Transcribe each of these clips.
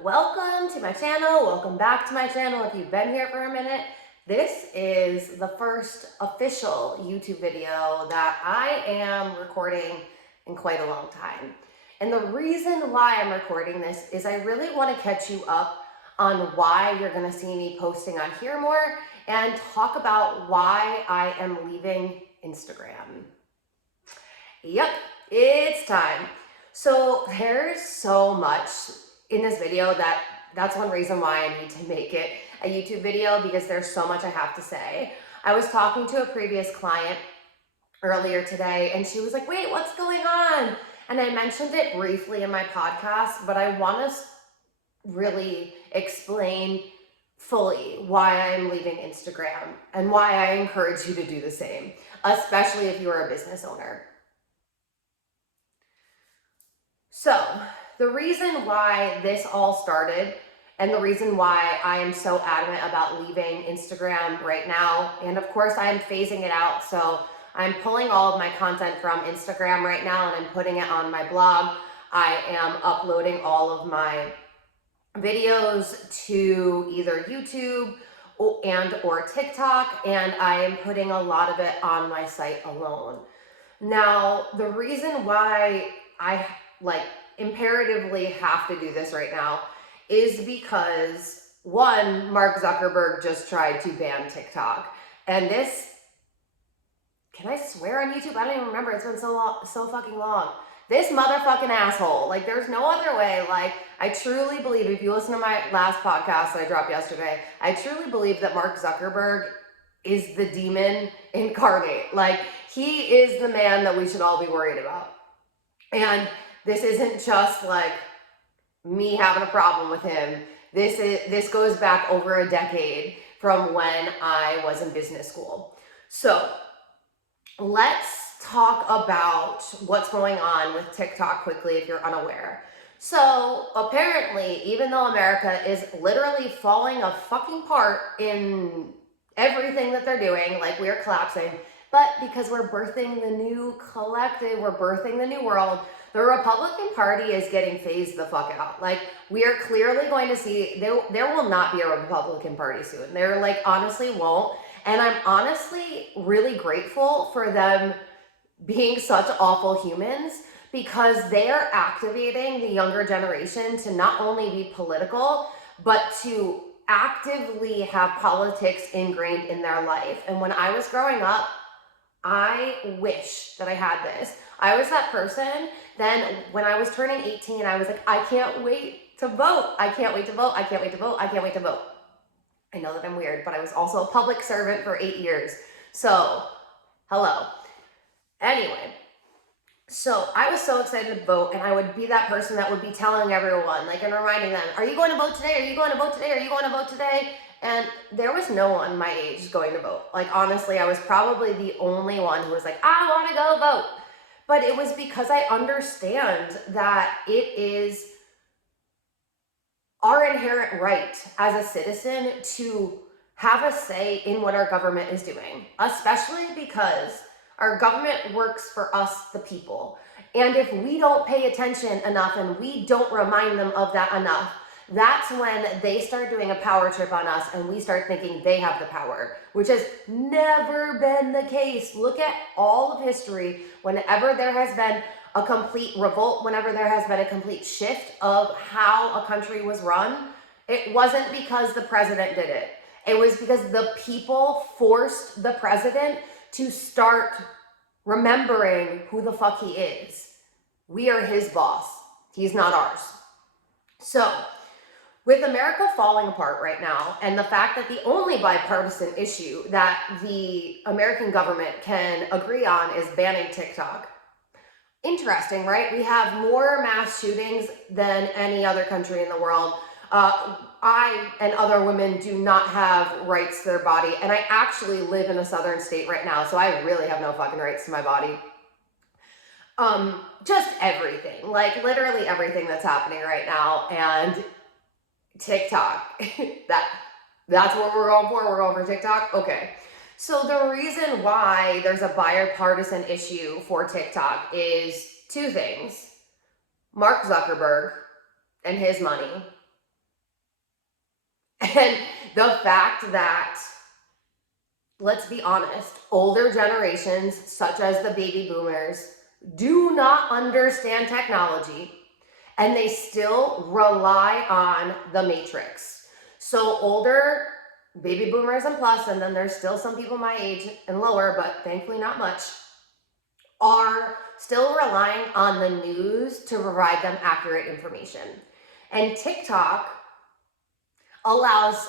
welcome to my channel. Welcome back to my channel if you've been here for a minute. This is the first official YouTube video that I am recording in quite a long time. And the reason why I'm recording this is I really want to catch you up on why you're going to see me posting on here more and talk about why I am leaving Instagram. Yep, it's time. So there's so much in this video that's one reason why I need to make it a YouTube video, because there's so much I have to say. I was talking to a previous client earlier today and she was like, wait, what's going on? And I mentioned it briefly in my podcast, but I want to really explain fully why I'm leaving Instagram and why I encourage you to do the same, especially if you're a business owner. So the reason why this all started and the reason why I am so adamant about leaving Instagram right now, and of course I'm phasing it out, so I'm pulling all of my content from Instagram right now and I'm putting it on my blog. I am uploading all of my videos to either YouTube or TikTok, and I am putting a lot of it on my site alone. Now, the reason why I imperatively have to do this right now is because, one, Mark Zuckerberg just tried to ban TikTok. And this, can I swear on YouTube? I don't even remember. It's been so fucking long. This motherfucking asshole. There's no other way. I truly believe, if you listen to my last podcast that I dropped yesterday, I truly believe that Mark Zuckerberg is the demon incarnate. He is the man that we should all be worried about. And this isn't just me having a problem with him. This goes back over a decade from when I was in business school. So let's talk about what's going on with TikTok quickly if you're unaware. So apparently, even though America is literally falling a fucking part in everything that they're doing, we're collapsing, but because we're birthing the new collective, we're birthing the new world, the Republican Party is getting phased the fuck out. We are clearly going to see, there will not be a Republican Party soon. There honestly won't. And I'm honestly really grateful for them being such awful humans, because they are activating the younger generation to not only be political, but to actively have politics ingrained in their life. And when I was growing up, I wish that I had this. I was that person. Then when I was turning 18, I was like, I can't wait to vote. I can't wait to vote. I can't wait to vote. I can't wait to vote. I know that I'm weird, but I was also a public servant for 8 years. So, hello. Anyway, so I was so excited to vote, and I would be that person that would be telling everyone, and reminding them, are you going to vote today? Are you going to vote today? Are you going to vote today? And there was no one my age going to vote. Honestly, I was probably the only one who was like, I want to go vote. But it was because I understand that it is our inherent right as a citizen to have a say in what our government is doing, especially because our government works for us, the people. And if we don't pay attention enough and we don't remind them of that enough, that's when they start doing a power trip on us and we start thinking they have the power, which has never been the case. Look at all of history. Whenever there has been a complete revolt, whenever there has been a complete shift of how a country was run, it wasn't because the president did it. It was because the people forced the president to start remembering who the fuck he is. We are his boss. He's not ours. So, with America falling apart right now, and the fact that the only bipartisan issue that the American government can agree on is banning TikTok. Interesting, right? We have more mass shootings than any other country in the world. I and other women do not have rights to their body, and I actually live in a southern state right now, so I really have no fucking rights to my body. Just everything, literally everything that's happening right now, and TikTok, that's what we're going for. We're going for TikTok. Okay. So the reason why there's a bipartisan issue for TikTok is two things: Mark Zuckerberg and his money, And the fact that, let's be honest, older generations, such as the baby boomers, do not understand technology, and they still rely on the matrix. So older baby boomers and plus, and then there's still some people my age and lower, but thankfully not much, are still relying on the news to provide them accurate information. And TikTok allows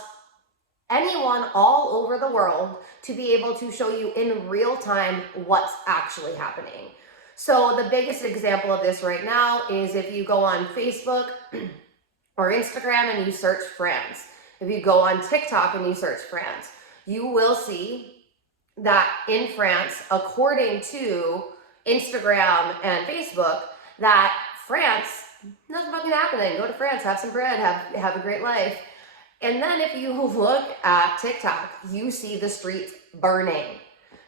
anyone all over the world to be able to show you in real time what's actually happening. So the biggest example of this right now is if you go on Facebook or Instagram and you search France. If you go on TikTok and you search France, you will see that in France, according to Instagram and Facebook, that France, nothing fucking happening. Go to France, have some bread, have a great life. And then if you look at TikTok, you see the streets burning.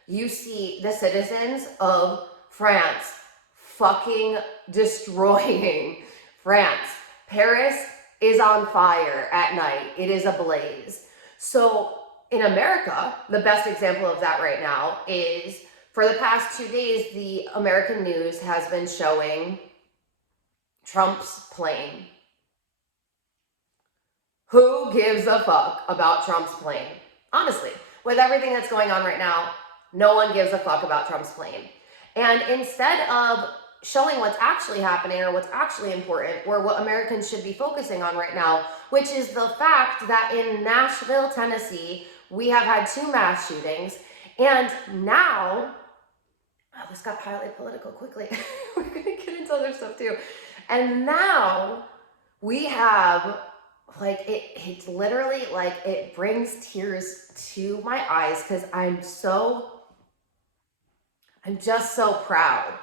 You see the citizens of France fucking destroying France. Paris is on fire at night. It is ablaze. So in America, the best example of that right now is for the past 2 days, the American news has been showing Trump's plane. Who gives a fuck about Trump's plane? Honestly, with everything that's going on right now, no one gives a fuck about Trump's plane. And instead of showing what's actually happening or what's actually important or what Americans should be focusing on right now, which is the fact that in Nashville, Tennessee, we have had 2 mass shootings. And now, oh, this got highly political quickly. We're going to get into other stuff too. And now we have, like, it's literally like it brings tears to my eyes because I'm just so proud.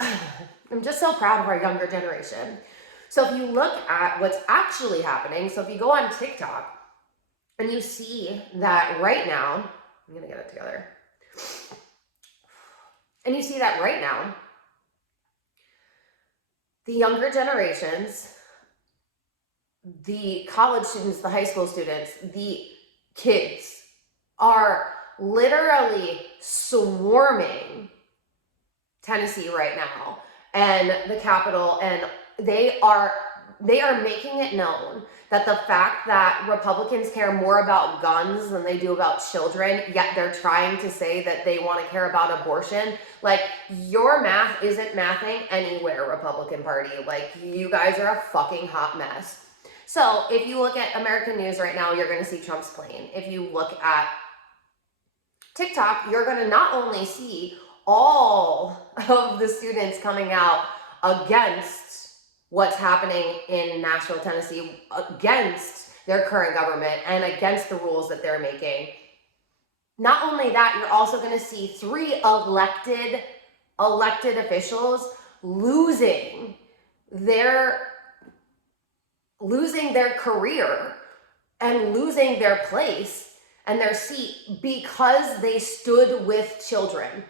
I'm just so proud of our younger generation. So if you look at what's actually happening, so if you go on TikTok and you see that right now, I'm gonna get it together. And you see that right now, the younger generations, the college students, the high school students, the kids are literally swarming Tennessee right now and the Capitol, and they are making it known that the fact that Republicans care more about guns than they do about children, yet they're trying to say that they want to care about abortion. Like, your math isn't mathing anywhere, Republican Party. Like, you guys are a fucking hot mess. So if you look at American news right now, you're going to see Trump's plane. If you look at TikTok, you're going to not only see all of the students coming out against what's happening in Nashville, Tennessee, against their current government and against the rules that they're making. Not only that, you're also going to see 3 elected officials losing their career and losing their place and their seat because they stood with children.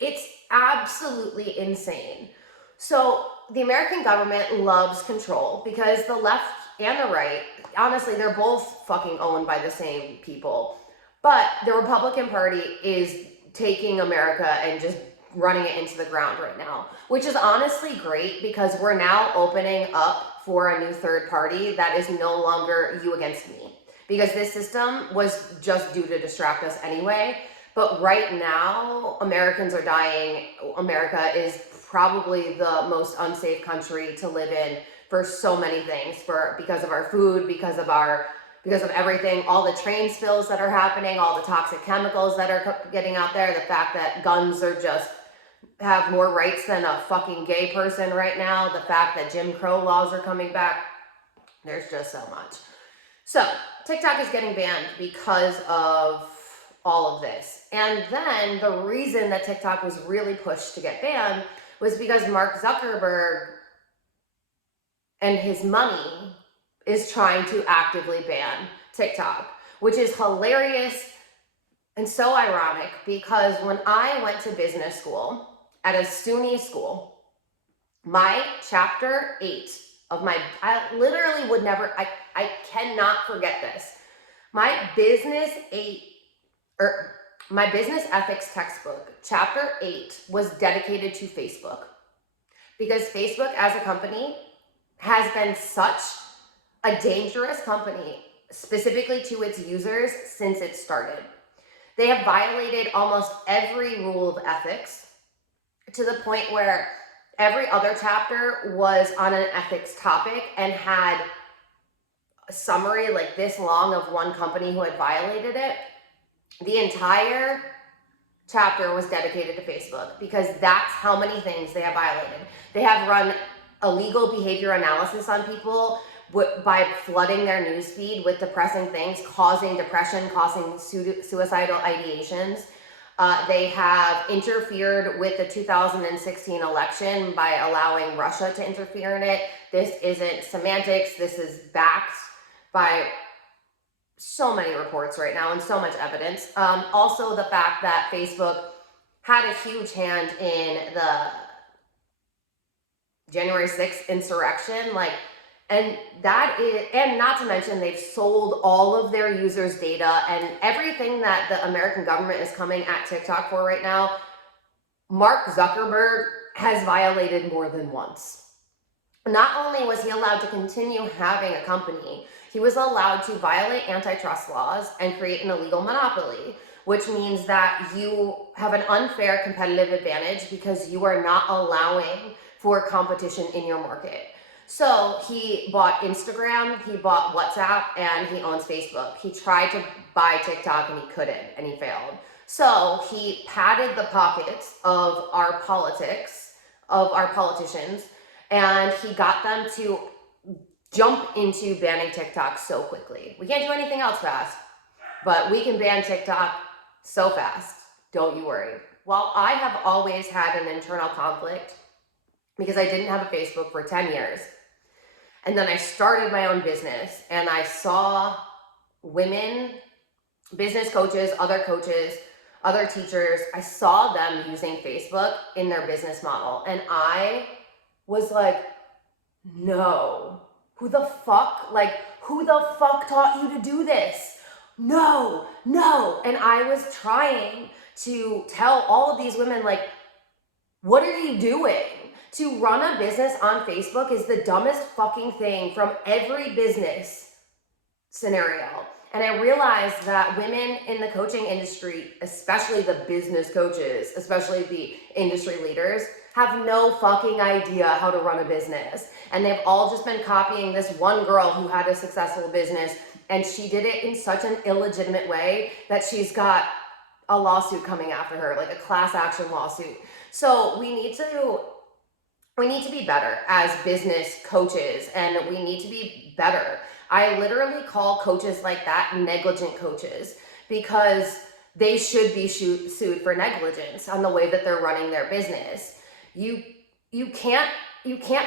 It's absolutely insane. So the American government loves control because the left and the right, honestly, they're both fucking owned by the same people. But the Republican Party is taking America and just running it into the ground right now, which is honestly great because we're now opening up for a new third party that is no longer you against me. Because this system was just due to distract us anyway. But right now, Americans are dying. America is probably the most unsafe country to live in for so many things, because of our food, because of everything, all the train spills that are happening, all the toxic chemicals that are getting out there, the fact that guns are just have more rights than a fucking gay person right now, the fact that Jim Crow laws are coming back. There's just so much. So TikTok is getting banned because of all of this. And then the reason that TikTok was really pushed to get banned was because Mark Zuckerberg and his money is trying to actively ban TikTok, which is hilarious and so ironic because when I went to business school at a SUNY school, my chapter 8 I literally would never, I cannot forget this. My business my business ethics textbook, chapter 8, was dedicated to Facebook, because Facebook as a company has been such a dangerous company, specifically to its users, since it started. They have violated almost every rule of ethics, to the point where every other chapter was on an ethics topic and had a summary like this long of one company who had violated it. The entire chapter was dedicated to Facebook, because that's how many things they have violated. They have run illegal behavior analysis on people by flooding their newsfeed with depressing things, causing depression, causing suicidal ideations. They have interfered with the 2016 election by allowing Russia to interfere in it. This isn't semantics. This is backed by so many reports right now and so much evidence. Also, the fact that Facebook had a huge hand in the January 6th insurrection, and not to mention they've sold all of their users' data, and everything that the American government is coming at TikTok for right now, Mark Zuckerberg has violated more than once. Not only was he allowed to continue having a company, he was allowed to violate antitrust laws and create an illegal monopoly, which means that you have an unfair competitive advantage because you are not allowing for competition in your market. So he bought Instagram, he bought WhatsApp, and he owns Facebook. He tried to buy TikTok and he couldn't, and he failed. So he padded the pockets of our politicians, and he got them to jump into banning TikTok so quickly. We can't do anything else fast, but we can ban TikTok so fast. Don't you worry. While I have always had an internal conflict because I didn't have a Facebook for 10 years, and then I started my own business, and I saw women, business coaches, other teachers, I saw them using Facebook in their business model, and I was like, no, who the fuck taught you to do this? No. And I was trying to tell all of these women, what are you doing? To run a business on Facebook is the dumbest fucking thing from every business scenario. And I realized that women in the coaching industry, especially the business coaches, especially the industry leaders, have no fucking idea how to run a business. And they've all just been copying this one girl who had a successful business, and she did it in such an illegitimate way that she's got a lawsuit coming after her, like a class action lawsuit. So we need to be better as business coaches, and we need to be better. I literally call coaches like that negligent coaches, because they should be sued for negligence on the way that they're running their business. You can't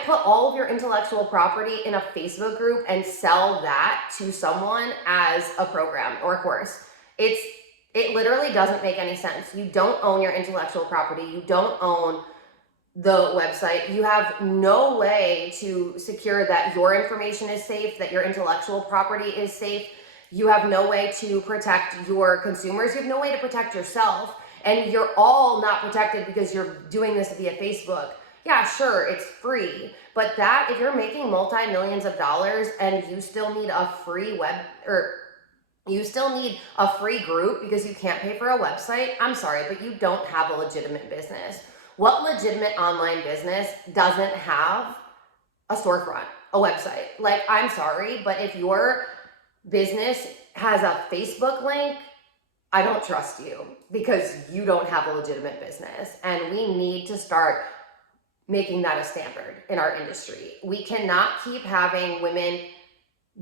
put all of your intellectual property in a Facebook group and sell that to someone as a program or a course. It literally doesn't make any sense. You don't own your intellectual property. You don't own the website. You have no way to secure that your information is safe, that your intellectual property is safe. You have no way to protect your consumers. You have no way to protect yourself. And you're all not protected because you're doing this via Facebook. Yeah, sure, it's free. But if you're making multi-millions of dollars and you still need a free you still need a free group because you can't pay for a website, I'm sorry, but you don't have a legitimate business. What legitimate online business doesn't have a storefront, a website? I'm sorry, but if your business has a Facebook link, I don't trust you, because you don't have a legitimate business. And we need to start making that a standard in our industry. We cannot keep having women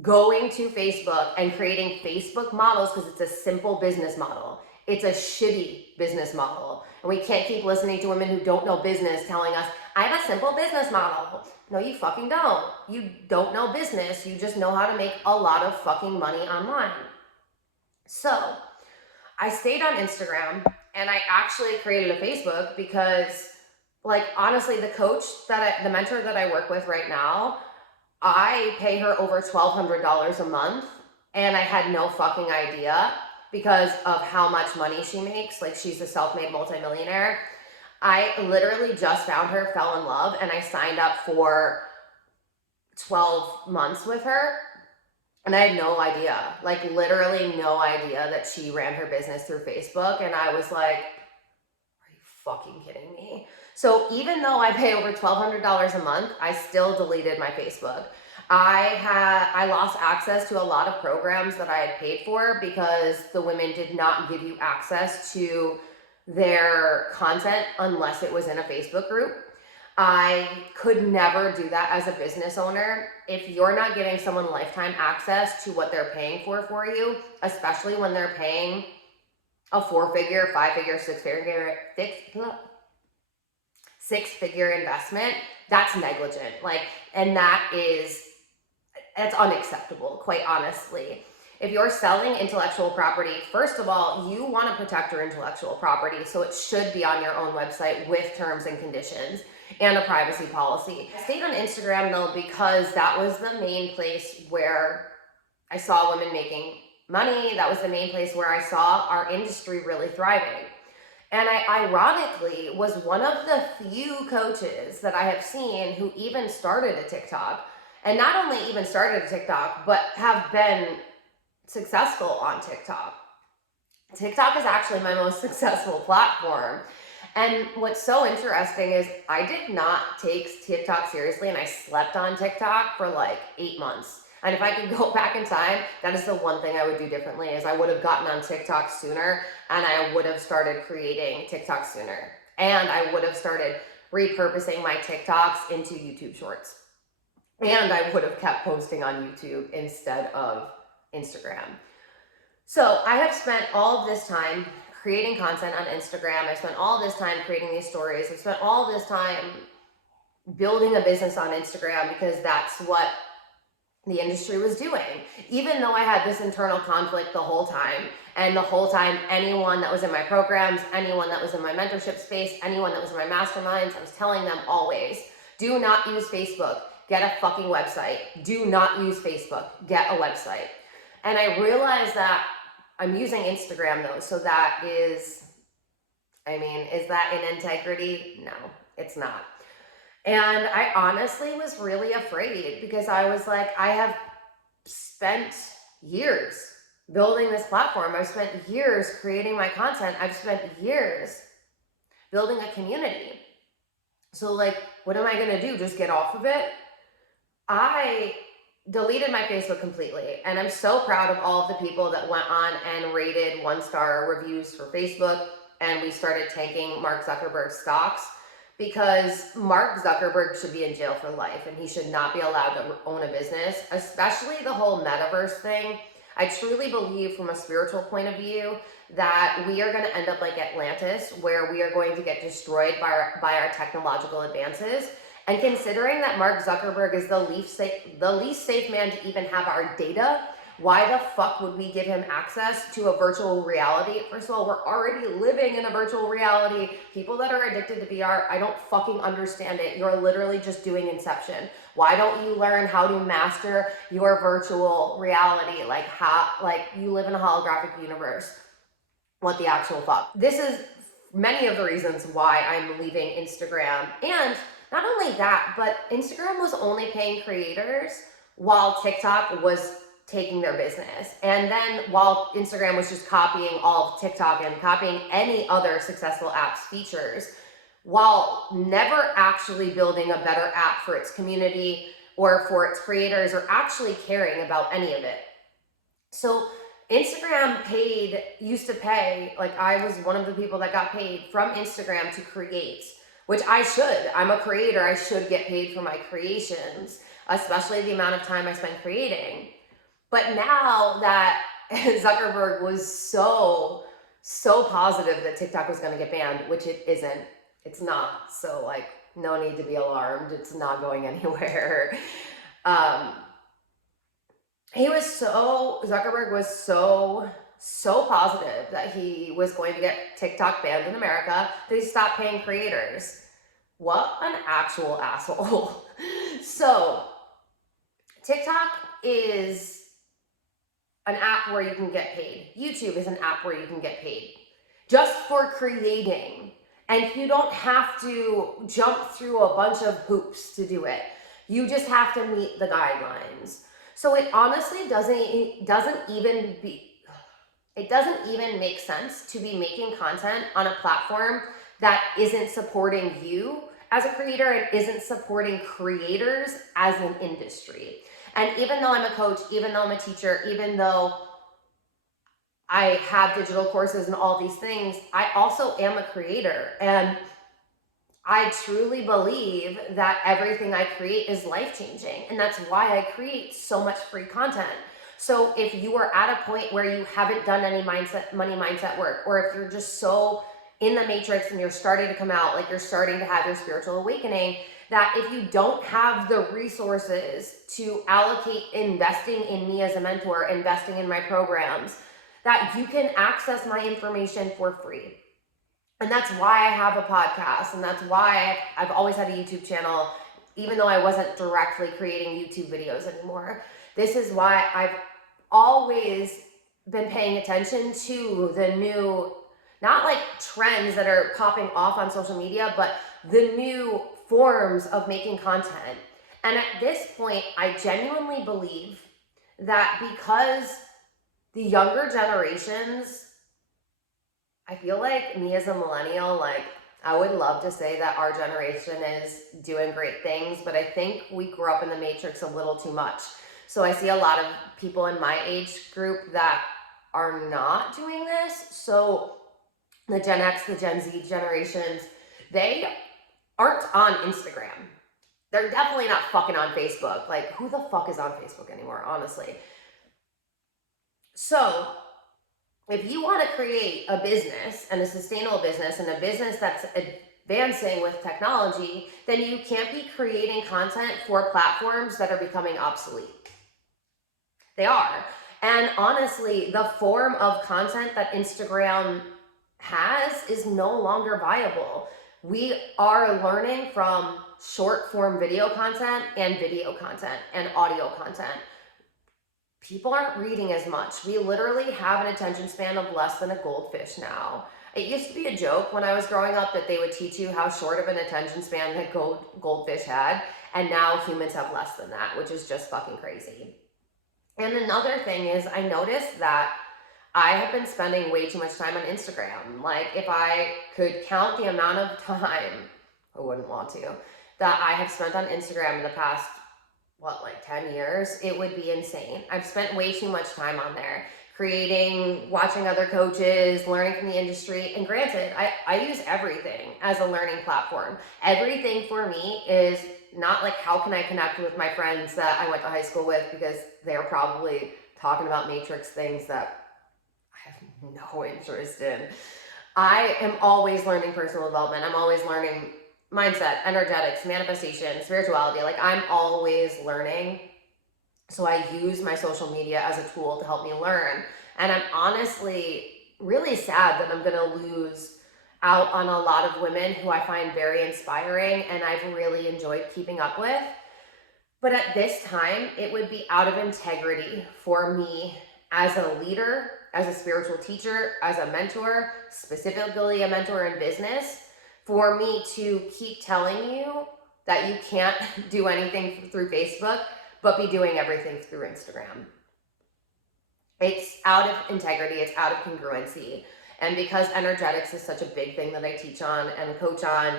going to Facebook and creating Facebook models because it's a simple business model. It's a shitty business model. And we can't keep listening to women who don't know business telling us, I have a simple business model. No, you fucking don't. You don't know business. You just know how to make a lot of fucking money online. So I stayed on Instagram, and I actually created a Facebook because, honestly, the mentor that I work with right now, I pay her over $1,200 a month, and I had no fucking idea because of how much money she makes. Like, she's a self-made multimillionaire. I literally just found her, fell in love, and I signed up for 12 months with her. And I had no idea, like literally no idea that she ran her business through Facebook. And I was like, are you fucking kidding me? So even though I pay over $1,200 a month, I still deleted my Facebook. I lost access to a lot of programs that I had paid for because the women did not give you access to their content unless it was in a Facebook group. I could never do that as a business owner. If you're not giving someone lifetime access to what they're paying for you, especially when they're paying a 4-figure, 5-figure, 6-figure investment, that's negligent. Like, and that's unacceptable, quite honestly. If you're selling intellectual property, first of all, you want to protect your intellectual property, so it should be on your own website with terms and conditions and a privacy policy. I stayed on Instagram though because that was the main place where I saw women making money. That was the main place where I saw our industry really thriving. And I ironically was one of the few coaches that I have seen who even started a TikTok, and not only even started a TikTok, but have been successful on TikTok. TikTok is actually my most successful platform. And what's so interesting is I did not take TikTok seriously, and I slept on TikTok for like 8 months. And if I could go back in time, that is the one thing I would do differently, is I would have gotten on TikTok sooner, and I would have started creating TikTok sooner. And I would have started repurposing my TikToks into YouTube shorts. And I would have kept posting on YouTube instead of Instagram. So I have spent all of this time creating content on Instagram. I spent all this time creating these stories. I spent all this time building a business on Instagram because that's what the industry was doing. Even though I had this internal conflict the whole time, and the whole time anyone that was in my programs, anyone that was in my mentorship space, anyone that was in my masterminds, I was telling them always, do not use Facebook, get a fucking website. Do not use Facebook, get a website. And I realized that I'm using Instagram though, so that is that in integrity? No, it's not. And I honestly was really afraid because I was like, I have spent years building this platform. I've spent years creating my content. I've spent years building a community. So like, what am I gonna do? Just get off of it? I deleted my Facebook completely, and I'm so proud of all of the people that went on and rated 1-star reviews for Facebook, and we started tanking Mark Zuckerberg's stocks because Mark Zuckerberg should be in jail for life, and he should not be allowed to own a business, especially the whole metaverse thing. I truly believe from a spiritual point of view that we are going to end up like Atlantis, where we are going to get destroyed by our technological advances. And considering that Mark Zuckerberg is the least safe man to even have our data, why the fuck would we give him access to a virtual reality? First of all, we're already living in a virtual reality. People that are addicted to VR, I don't fucking understand it. You're literally just doing Inception. Why don't you learn how to master your virtual reality? Like you live in a holographic universe. What the actual fuck? This is many of the reasons why I'm leaving Instagram. And not only that, but Instagram was only paying creators while TikTok was taking their business. And then while Instagram was just copying all of TikTok and copying any other successful app's features, while never actually building a better app for its community or for its creators or actually caring about any of it. So Instagram used to pay, like I was one of the people that got paid from Instagram to create, which I should. I'm a creator. I should get paid for my creations, especially the amount of time I spend creating. But now that Zuckerberg was so positive that TikTok was going to get banned, which it isn't, it's not. So like, no need to be alarmed. It's not going anywhere. Zuckerberg was so positive that he was going to get TikTok banned in America that he stopped paying creators. What an actual asshole. So TikTok is an app where you can get paid. YouTube is an app where you can get paid just for creating. And you don't have to jump through a bunch of hoops to do it. You just have to meet the guidelines. So it honestly doesn't even make sense to be making content on a platform that isn't supporting you as a creator and isn't supporting creators as an industry. And even though I'm a coach, even though I'm a teacher, even though I have digital courses and all these things, I also am a creator. And I truly believe that everything I create is life-changing. And that's why I create so much free content. So if you are at a point where you haven't done any money mindset work, or if you're just so in the matrix and you're starting to come out, like you're starting to have your spiritual awakening, that if you don't have the resources to allocate investing in me as a mentor, investing in my programs, that you can access my information for free. And that's why I have a podcast, and that's why I've always had a YouTube channel, even though I wasn't directly creating YouTube videos anymore. This is why I've always been paying attention to the new, not like trends that are popping off on social media, but the new forms of making content. And at this point, I genuinely believe that because the younger generations, I feel like me as a millennial, like I would love to say that our generation is doing great things, but I think we grew up in the matrix a little too much. So I see a lot of people in my age group that are not doing this. So the Gen X, the Gen Z generations, they aren't on Instagram. They're definitely not fucking on Facebook. Like, who the fuck is on Facebook anymore, honestly? So if you want to create a business and a sustainable business and a business that's advancing with technology, then you can't be creating content for platforms that are becoming obsolete. They are. And honestly, the form of content that Instagram has is no longer viable. We are learning from short form video content and audio content. People aren't reading as much. We literally have an attention span of less than a goldfish now. It used to be a joke when I was growing up that they would teach you how short of an attention span that goldfish had, and now humans have less than that, which is just fucking crazy. And another thing is, I noticed that I have been spending way too much time on Instagram. Like, if I could count the amount of time, I wouldn't want to, that I have spent on Instagram in the past, 10 years, it would be insane. I've spent way too much time on there, creating, watching other coaches, learning from the industry. And granted, I use everything as a learning platform. Everything for me is not like, how can I connect with my friends that I went to high school with, because they're probably talking about matrix things that I have no interest in. I am always learning personal development. I'm always learning mindset, energetics, manifestation, spirituality. Like, I'm always learning. So I use my social media as a tool to help me learn. And I'm honestly really sad that I'm going to lose out on a lot of women who I find very inspiring and I've really enjoyed keeping up with. But at this time, it would be out of integrity for me as a leader, as a spiritual teacher, as a mentor, specifically a mentor in business, for me to keep telling you that you can't do anything through Facebook, but be doing everything through Instagram. It's out of integrity, it's out of congruency. And because energetics is such a big thing that I teach on and coach on,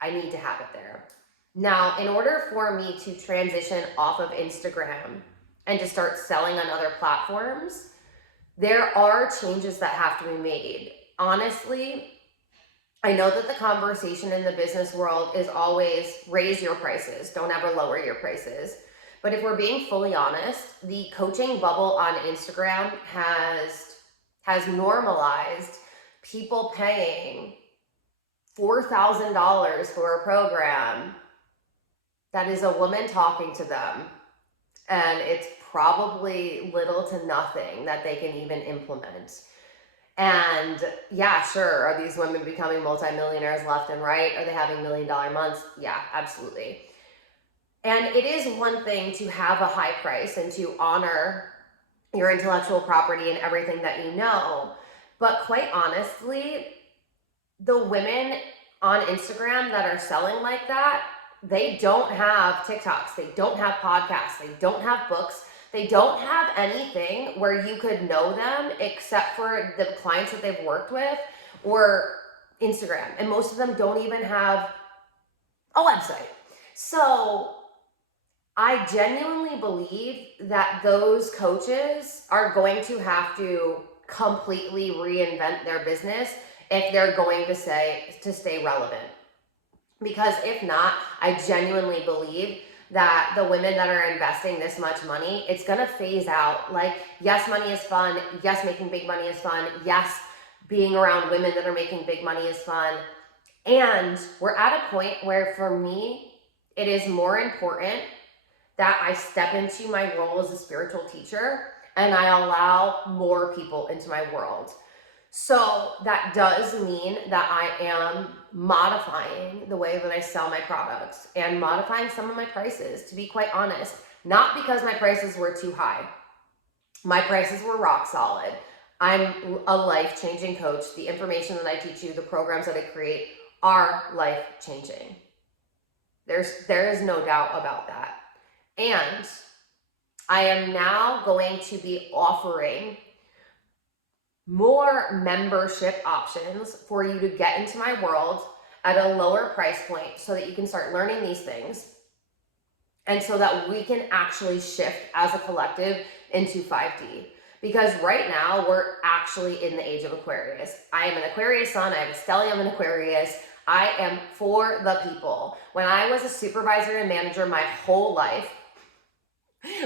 I need to have it there. Now, in order for me to transition off of Instagram and to start selling on other platforms, there are changes that have to be made. Honestly, I know that the conversation in the business world is always raise your prices, don't ever lower your prices. But if we're being fully honest, the coaching bubble on Instagram has normalized people paying $4,000 for a program that is a woman talking to them, and it's probably little to nothing that they can even implement. And yeah, sure, are these women becoming multimillionaires left and right? Are they having $1 million months? Yeah, absolutely. And it is one thing to have a high price and to honor your intellectual property and everything that you know. But quite honestly, the women on Instagram that are selling like that, they don't have TikToks, they don't have podcasts, they don't have books, they don't have anything where you could know them except for the clients that they've worked with or Instagram. And most of them don't even have a website. So I genuinely believe that those coaches are going to have to completely reinvent their business if they're going to stay relevant. Because if not, I genuinely believe that the women that are investing this much money, it's going to phase out. Like, yes, money is fun. Yes, making big money is fun. Yes, being around women that are making big money is fun. And we're at a point where, for me, it is more important that I step into my role as a spiritual teacher and I allow more people into my world. So that does mean that I am modifying the way that I sell my products and modifying some of my prices, to be quite honest. Not because my prices were too high. My prices were rock solid. I'm a life-changing coach. The information that I teach you, the programs that I create are life-changing. There is no doubt about that. And I am now going to be offering more membership options for you to get into my world at a lower price point so that you can start learning these things and so that we can actually shift as a collective into 5D. Because right now we're actually in the age of Aquarius. I am an Aquarius sun, I have a stellium in Aquarius. I am for the people. When I was a supervisor and manager my whole life,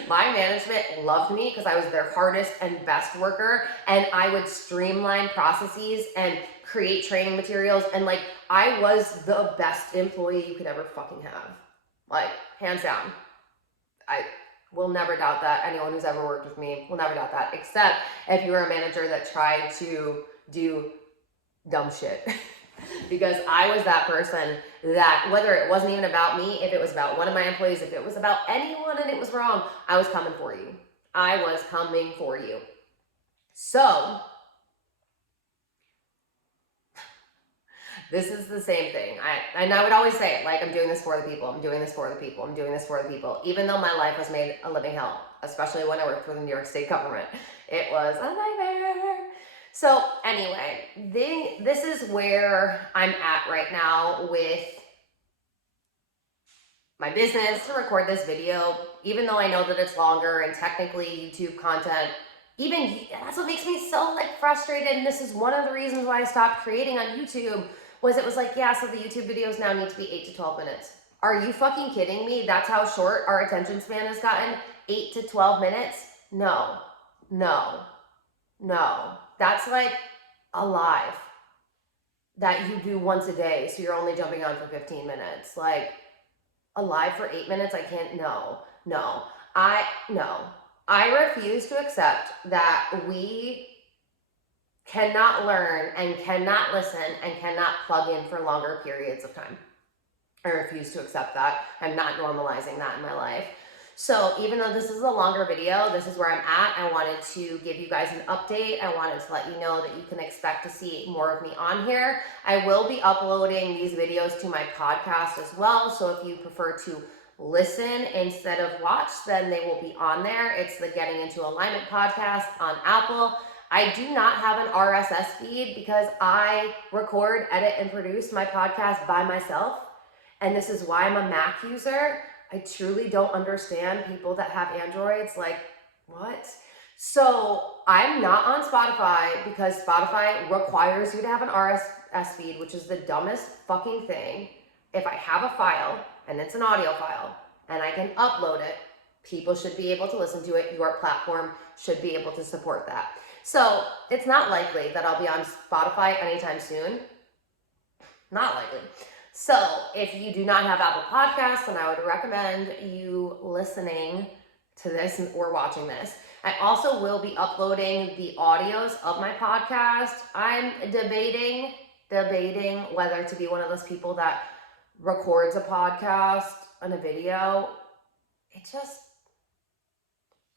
my management loved me because I was their hardest and best worker, and I would streamline processes and create training materials, and like, I was the best employee you could ever fucking have. Like, hands down. I will never doubt that. Anyone who's ever worked with me will never doubt that, except if you were a manager that tried to do dumb shit. Because I was that person that, whether it wasn't even about me, if it was about one of my employees, if it was about anyone and it was wrong, I was coming for you. I was coming for you. So, this is the same thing. I would always say it, like, I'm doing this for the people, I'm doing this for the people, I'm doing this for the people, even though my life was made a living hell, especially when I worked for the New York State government. It was a nightmare. So anyway, this is where I'm at right now with my business to record this video, even though I know that it's longer and technically YouTube content, even that's what makes me so like frustrated. And this is one of the reasons why I stopped creating on YouTube, was it was like, yeah, so the YouTube videos now need to be 8 to 12 minutes. Are you fucking kidding me? That's how short our attention span has gotten? 8 to 12 minutes? No. That's like a live that you do once a day, so you're only jumping on for 15 minutes. Like, a live for 8 minutes, I can't, no. I refuse to accept that we cannot learn and cannot listen and cannot plug in for longer periods of time. I refuse to accept that. I'm not normalizing that in my life. So even though this is a longer video, this is where I'm at. I wanted to give you guys an update. I wanted to let you know that you can expect to see more of me on here. I will be uploading these videos to my podcast as well. So if you prefer to listen instead of watch, then they will be on there. It's the Getting Into Alignment podcast on Apple. I do not have an RSS feed because I record, edit, and produce my podcast by myself. And this is why I'm a Mac user. I truly don't understand people that have Androids, like, what? So I'm not on Spotify because Spotify requires you to have an RSS feed, which is the dumbest fucking thing. If I have a file and it's an audio file and I can upload it, people should be able to listen to it. Your platform should be able to support that. So it's not likely that I'll be on Spotify anytime soon. Not likely. So if you do not have Apple Podcasts, then I would recommend you listening to this or watching this. I also will be uploading the audios of my podcast. I'm debating whether to be one of those people that records a podcast and a video it just,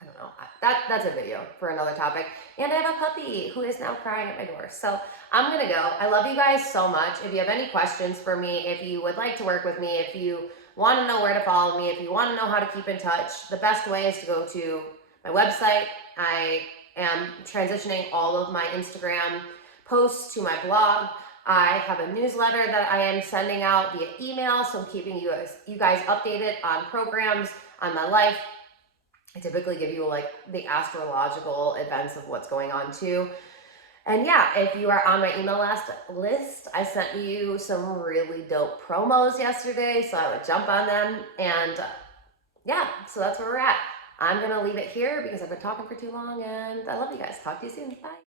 I don't know. That's a video for another topic. And I have a puppy who is now crying at my door. So I'm gonna go. I love you guys so much. If you have any questions for me, if you would like to work with me, if you want to know where to follow me, if you want to know how to keep in touch, the best way is to go to my website. I am transitioning all of my Instagram posts to my blog. I have a newsletter that I am sending out via email, so I'm keeping you guys updated on programs, on my life. I typically give you like the astrological events of what's going on too. And yeah, if you are on my email list, I sent you some really dope promos yesterday, so I would jump on them. And yeah, so that's where we're at. I'm going to leave it here because I've been talking for too long, and I love you guys. Talk to you soon. Bye.